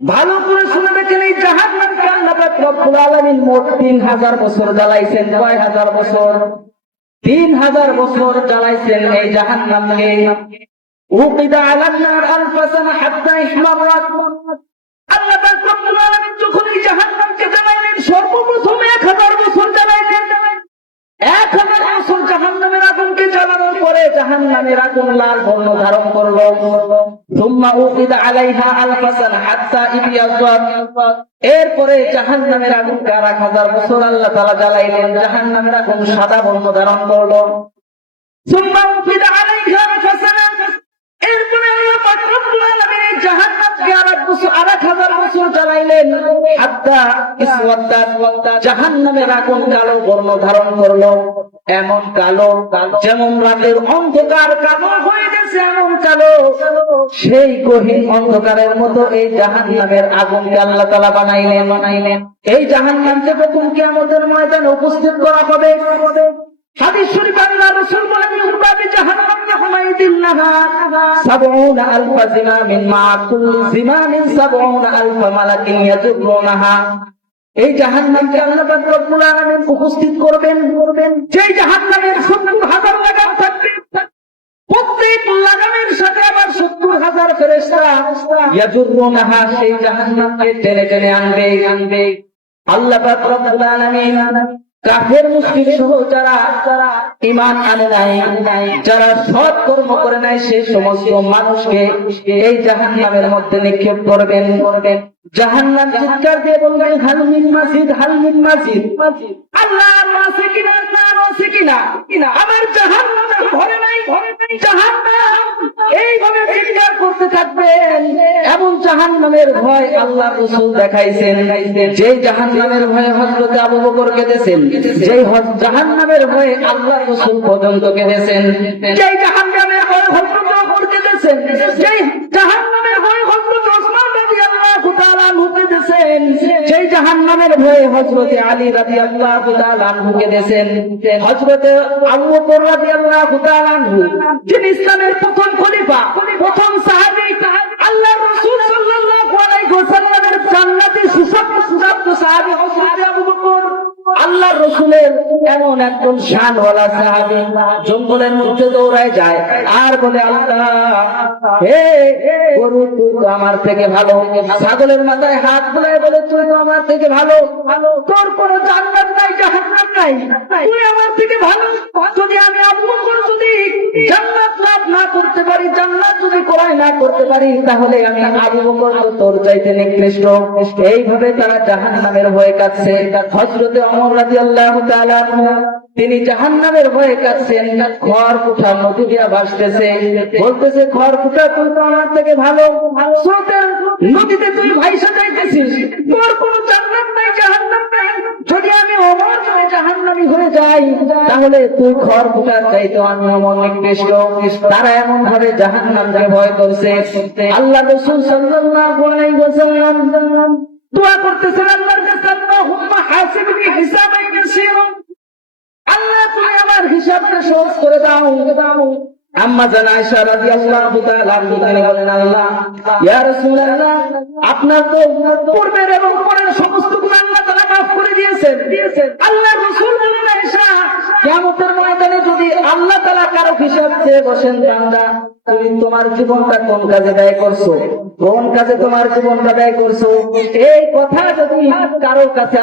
ভালো করে শুনে দেখেন, এই জাহান্নামকে আল্লাহ পাক রব্বুল আলামিন মোট 3000 বছর জ্বালাইছেন। কয় হাজার বছর? 3000 বছর জ্বালাইছেন এই জাহান্নামকে। উকিদা আলান নার আলফা সানা হাত্তা ইহমারাত। আল্লাহ পাক রব্বুল আলামিন যখন এই জাহান্নামকে জ্বালাইলেন, সর্বপ্রথম 1000 বছর জ্বালাইলেন। 1000 বছর জাহান্নামের আগুনকে জ্বালানোর পরে জাহান্নামের আগুন লাল বর্ণ ধারণ করলো। সুম্মা উকিদা আলাইহা আলফা সানা হাত্তা ইবিয়াযাত। এরপরে জাহান্নামের আগুনকে 1000 বছর আল্লাহ তাআলা জ্বালাইলেন, জাহান্নামের আগুন সাদা বর্ণ ধারণ করলো। সুম্মা উকিদা আলাইহা আলফা সানা। এরপরে আল্লাহ পাক রব্বুল আলামিন এই জাহান্নামকে 1000 বছর জ্বালাইলেন, হাত্তা ইসওয়াদাত। জাহান্নামের আগুন কালো বর্ণ ধারণ করলো, এমন কালো যেমন রাতের অন্ধকার কালো হয়ে গেছে, এমন কালো। সেই গহীন অন্ধকারের মতো এই জাহান্নামের আগুনকে আল্লাহ তাআলা বানাইলেন। এই জাহান্নামকে প্রথম কিয়ামতের ময়দানে উপস্থিত করা হবে। হাদিস শরীফ আল্লাহ রাসূল বলেন, ইউবাবি জাহান্নাম ইয়াহমাইদিন লাহা 70 আলফা জিমামিন মা কুল্লি জিমামিন 70 আলফা মালাকিন ইয়াজুরুনাহা। এই জাহান্নামকে আল্লাহ পাক রব্বুল আলামিন উপস্থিত করবেন। সেই জাহান্নামের 70,000 লাগাম থাকবে, প্রত্যেক লাগামের সাথে আবার 70,000 ফেরেশতা ইয়াজুরুনাহা, সেই জাহান্নামকে টেনে টেনে আনবে। আল্লাহ পাক রব্বুল আলামিন কাফের মুশরিক সহ যারা ঈমান আনে নাই, যারা সৎ কর্ম করে নাই, সেই সমস্ত মানুষকে এই জাহান্নামের মধ্যে নিক্ষেপ করবেন। জাহান্নাম চিৎকার দিয়ে বলবেন, হাল মিন মাজিদ, হাল মিন মাজিদ। আল্লাহ আছে কিনা, আল্লাহ আছে কিনা, আমার জাহান্নাম ভরে নাই। জাহান্নাম এইভাবে চিৎকার করতে থাকবেন। এমন জাহান্নামের ভয় আল্লাহ রাসূল দেখাইছেন, যে জাহান্নামের ভয়ে হযরত আবু বকর কেঁদেছেন, যে জাহান্নামের ভয়ে আল্লাহ রাসূল পর্যন্ত কেঁদেছেন, যে জাহান্নামের ভয়ে হযরত ওমর কেঁদেছেন, যে জাহান্নামের ভয়ে হযরত ওসমান রাদিয়াল্লাহু তাআলা আনহু কেঁদেছেন, যে জাহান্নামের ভয়ে হযরত আলী রাদিয়াল্লাহু তাআলা আনহু কেঁদেছেন, হযরত আবু বকর রাদিয়াল্লাহু তাআলা আনহু, যিনি ইসলামের প্রথম খলিফা, প্রথম সাহাবী, আল্লাহর রাসূল সাল্লাল্লাহু আলাইহি ওয়াসাল্লামের জান্নাতি সুসপ্ত সাহাবী হযরত আবু বকর, আল্লাহর রাসূলের এমন একজন শানওয়ালা সাহাবী, জঙ্গলের মধ্যে দৌড়ায় যায় আর বলে, আল্লাহ হে গরু, তুই তো আমার থেকে ভালো। ছাগলের মাথায় হাত বুলায় বলে, তুই তো আমার থেকে ভালো। তোর কোনো জান্নাত নাই, জাহান্নাম নাই, তুই আমার থেকে ভালো। যদি আমি আবু বকর যদি জান্নাত লাভ না করতে পারি, জান্নাত যদি ক্রয় না করতে পারি, তাহলে আমি আবু বকর তো তোর চাইতে নিকৃষ্ট। এইভাবে তারা জাহান্নামের ভয়ে কাঁদছে। হযরত ওমর রাদিয়াল্লাহু তাআলা আনহু, তিনি জাহান্নামের ভয়ে কাঁদছেন। খড়কুটা নদী দিয়া ভাসতেছে, বলতেছে, খড়কুটা তুই তো আমার থেকে ভালো। স্রোতের নদীতে তুই ভাইসা যাইতেছিস, তোর কোনো জান্নাত নাই, জাহান্নাম নাই। যদি আমি ওমর যদি জাহান্নামী হয়ে যাই, তাহলে তুই খড়কুটার চাইতে আমি ওমর নিকৃষ্ট। তারা এমন ভাবে জাহান্নামকে ভয় করছে। আল্লাহ রাসূল সাল্লাল্লাহু আলাইহি ওয়াসাল্লাম দোয়া করতেছেন আল্লাহর কাছে, আল্লাহুম্মা হাসিবনি হিসাবান ইয়াসীরা। আল্লাহ তুমি আমার হিসাবটা সহজ করে দাও। আম্মা জান আয়েশা রাদিয়াল্লাহু তাআলা আনহা বলেন, আল্লাহ ইয়া রাসূলুল্লাহ, আপনার তো পূর্বের এবং পরের সমস্ত গুনাহ আল্লাহ তাআলা মাফ করে দিয়েছেন। আল্লাহর রাসূল বলেন, আয়েশা, কিয়ামতের ময়দানে যদি আল্লাহ তাআলা কারো হিসাব চেয়ে বসেন, বান্দা তুমি তোমার জীবনটা কোন কাজে ব্যয় করছো, কোন কাজে তোমার জীবনটা ব্যয় করছো, এই কথা যদি কারো কাছে